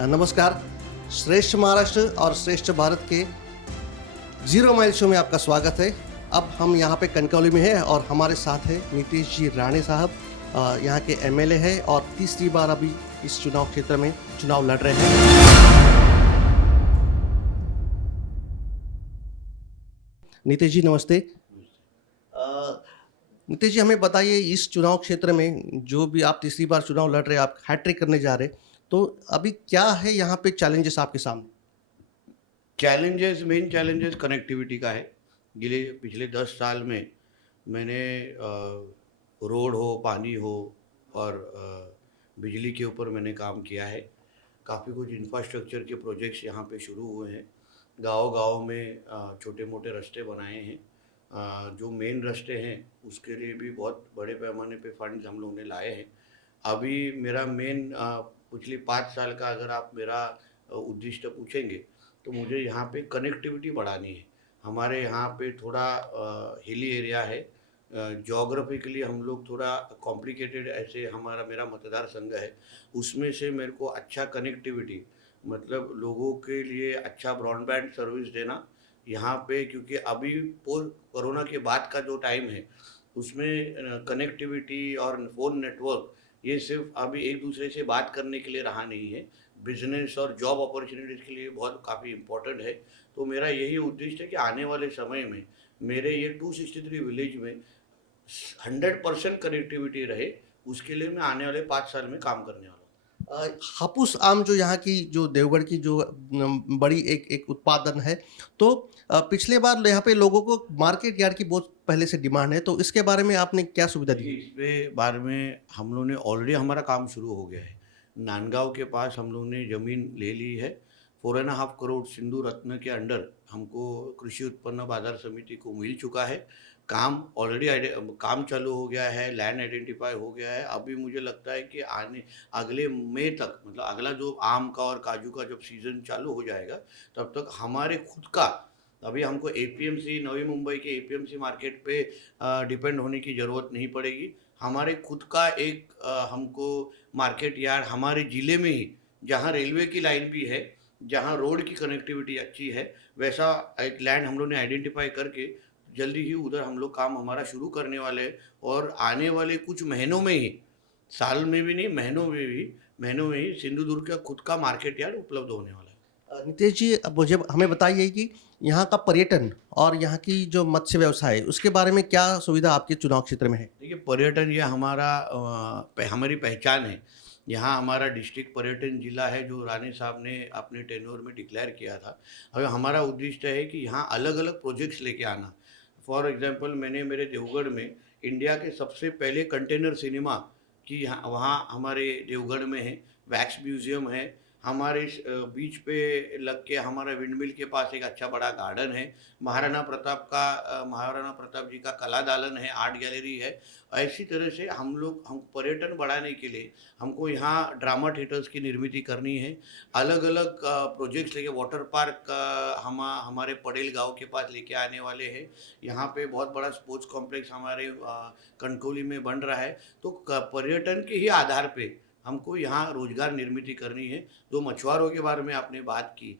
नमस्कार। श्रेष्ठ महाराष्ट्र और श्रेष्ठ भारत के जीरो माइल शो में आपका स्वागत है। अब हम यहाँ पे कनकौली में हैं और हमारे साथ है नीतीश जी राणे साहब, यहाँ के एमएलए हैं और तीसरी बार अभी इस चुनाव क्षेत्र में चुनाव लड़ रहे हैं। नीतीश जी नमस्ते। नीतीश जी हमें बताइए, इस चुनाव क्षेत्र में जो भी आप तीसरी बार चुनाव लड़ रहे हैं, आप हैट्रिक करने जा रहे हैं, तो अभी क्या है यहाँ पे चैलेंजेस आपके सामने? मेन चैलेंजेस कनेक्टिविटी का है। पिछले 10 साल में मैंने रोड हो, पानी हो और बिजली के ऊपर मैंने काम किया है। काफ़ी कुछ इंफ्रास्ट्रक्चर के प्रोजेक्ट्स यहाँ पे शुरू हुए हैं। गांव-गांव में छोटे मोटे रास्ते बनाए हैं। जो मेन रास्ते हैं उसके लिए भी बहुत बड़े पैमाने पे फंड्स हम लोगों ने लाए हैं। अभी मेरा मेन पिछले 5 साल का अगर आप मेरा उद्देश्य पूछेंगे तो मुझे यहाँ पे कनेक्टिविटी बढ़ानी है। हमारे यहाँ पे थोड़ा हिली एरिया है, जोग्राफिकली हम लोग थोड़ा कॉम्प्लिकेटेड, ऐसे मेरा मतदार संघ है, उसमें से मेरे को अच्छा कनेक्टिविटी मतलब लोगों के लिए अच्छा ब्रॉडबैंड सर्विस देना यहाँ पे, क्योंकि अभी कोरोना के बाद का जो टाइम है उसमें कनेक्टिविटी और फ़ोन नेटवर्क ये सिर्फ अभी एक दूसरे से बात करने के लिए रहा नहीं है, बिजनेस और जॉब अपॉर्चुनिटीज़ के लिए बहुत काफ़ी इम्पोर्टेंट है। तो मेरा यही उद्देश्य है कि आने वाले समय में मेरे ये 263 विलेज में 100% कनेक्टिविटी रहे, उसके लिए मैं आने वाले 5 साल में काम करने वाला हूँ। हापुस आम जो यहाँ की जो देवगढ़ की जो बड़ी एक उत्पादन है, तो पिछले बार यहाँ पे लोगों को मार्केट यार्ड की बहुत पहले से डिमांड है, तो इसके बारे में आपने क्या सुविधा दी? इसके बारे में हम लोग ने ऑलरेडी हमारा काम शुरू हो गया है। नांदगांव के पास हम लोग ने ज़मीन ले ली है। 4.5 करोड़ सिंधु रत्न के अंडर हमको कृषि उत्पन्न बाजार समिति को मिल चुका है। काम ऑलरेडी काम चालू हो गया है, लैंड आइडेंटिफाई हो गया है। अभी मुझे लगता है कि अगले मई तक, मतलब अगला जो आम का और काजू का जब सीज़न चालू हो जाएगा तब तक हमारे खुद का, अभी हमको एपीएमसी, नवी मुंबई के एपीएमसी मार्केट पे डिपेंड होने की ज़रूरत नहीं पड़ेगी। हमारे खुद का एक हमको मार्केट यार्ड हमारे ज़िले में ही, जहाँ रेलवे की लाइन भी है, जहाँ रोड की कनेक्टिविटी अच्छी है, वैसा एक लैंड हम लोग ने आइडेंटिफाई करके जल्दी ही उधर हम लोग काम हमारा शुरू करने वाले हैं। और आने वाले कुछ महीनों में ही, साल में भी नहीं, महीनों में ही सिंधुदुर्ग का खुद का मार्केट यार्ड उपलब्ध होने वाला है। नीतीश जी अब मुझे हमें बताइए कि यहाँ का पर्यटन और यहाँ की जो मत्स्य व्यवसाय है, उसके बारे में क्या सुविधा आपके चुनाव क्षेत्र में है? देखिए, पर्यटन ये हमारी पहचान है। यहाँ हमारा डिस्ट्रिक्ट पर्यटन जिला है, जो राणे साहब ने अपने टेन्योर में डिक्लेयर किया था। अब हमारा उद्देश्य है कि यहाँ अलग अलग प्रोजेक्ट्स लेके आना। फॉर एग्जांपल, मैंने मेरे देवगढ़ में इंडिया के सबसे पहले कंटेनर सिनेमा की वहाँ हमारे देवगढ़ में है। वैक्स म्यूज़ियम है। हमारे बीच पे लग के हमारा विंडमिल के पास एक अच्छा बड़ा गार्डन है। महाराणा प्रताप जी का कला दालन है, आर्ट गैलरी है। ऐसी तरह से हम पर्यटन बढ़ाने के लिए हमको यहाँ ड्रामा थिएटर्स की निर्मिति करनी है। अलग अलग प्रोजेक्ट्स लेके वाटर पार्क हमारे पटेल गांव के पास लेके आने वाले हैं। यहाँ पे बहुत बड़ा स्पोर्ट्स कॉम्प्लेक्स हमारे कनकौली में बन रहा है। तो पर्यटन के ही आधार पे हमको यहाँ रोजगार निर्मिति करनी है। जो मछुआरों के बारे में आपने बात की,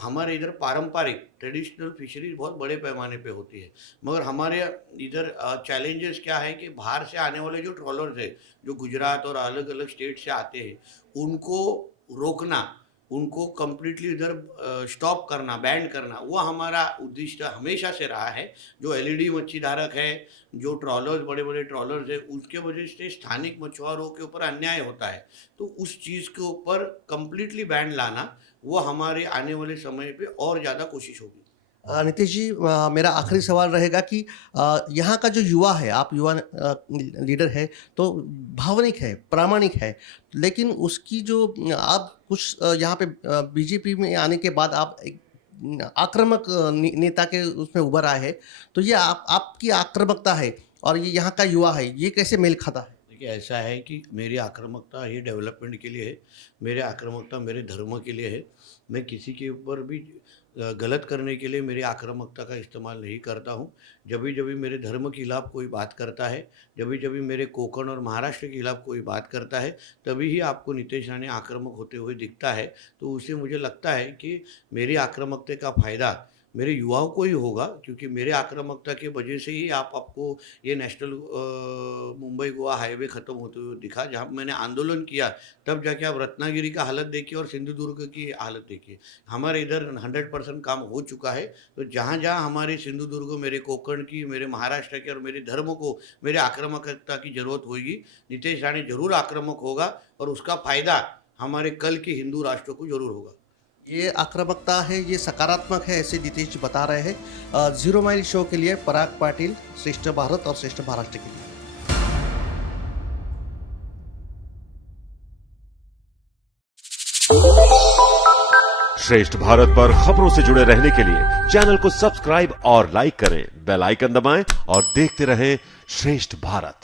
हमारे इधर पारंपरिक ट्रेडिशनल फिशरीज बहुत बड़े पैमाने पे होती है, मगर हमारे इधर चैलेंजेस क्या है कि बाहर से आने वाले जो ट्रॉलर्स है, जो गुजरात और अलग अलग स्टेट से आते हैं, उनको रोकना, उनको कम्प्लीटली इधर स्टॉप करना, बैन करना, वो हमारा उद्देश्य हमेशा से रहा है। जो एलईडी मच्छी धारक है, जो ट्रॉलर्स, बड़े बड़े ट्रॉलर्स है, उसके वजह से स्थानिक मछुआरों के ऊपर अन्याय होता है। तो उस चीज़ के ऊपर कम्प्लीटली बैन लाना, वो हमारे आने वाले समय पे और ज़्यादा कोशिश होगी। नीतीश जी मेरा आखिरी सवाल रहेगा कि यहाँ का जो युवा है, आप युवा लीडर है, तो भावनिक है, प्रामाणिक है, लेकिन उसकी जो आप कुछ यहाँ पे बीजेपी में आने के बाद आप एक आक्रामक नेता के उसमें उभर आए हैं, तो ये आपकी आक्रामकता है और ये यहाँ का युवा है, ये कैसे मेल खाता है? देखिए, ऐसा है कि मेरी आक्रामकता ये डेवलपमेंट के लिए है, मेरी आक्रामकता मेरे धर्म के लिए है। मैं किसी के ऊपर भी गलत करने के लिए मेरी आक्रामकता का इस्तेमाल नहीं करता हूँ। जब भी मेरे धर्म के खिलाफ कोई बात करता है, जब भी मेरे कोंकण और महाराष्ट्र के खिलाफ कोई बात करता है, तभी ही आपको नीतीश राणे आक्रामक होते हुए दिखता है। तो उससे मुझे लगता है कि मेरी आक्रामकता का फ़ायदा मेरे युवाओं को ही होगा, क्योंकि मेरे आक्रामकता की वजह से ही आपको ये नेशनल मुंबई गोवा हाईवे ख़त्म होते हुए दिखा। जहाँ मैंने आंदोलन किया, तब जाके आप रत्नागिरी का हालत देखिए और सिंधुदुर्ग की हालत देखिए। हमारे इधर 100% काम हो चुका है। तो जहाँ-जहाँ हमारे सिंधुदुर्ग, मेरे कोंकण की, मेरे महाराष्ट्र के और मेरे धर्म को मेरे आक्रामकता की ज़रूरत होगी, नीतीश राणे ज़रूर आक्रामक होगा और उसका फ़ायदा हमारे कल के हिंदू राष्ट्र को ज़रूर होगा। ये आक्रामकता है, ये सकारात्मक है, ऐसे नीतीश जी बता रहे हैं। जीरो माइल शो के लिए पराग पाटिल, श्रेष्ठ भारत और श्रेष्ठ महाराष्ट्र के लिए। श्रेष्ठ भारत पर खबरों से जुड़े रहने के लिए चैनल को सब्सक्राइब और लाइक करें, बेल आइकन दबाएं और देखते रहें श्रेष्ठ भारत।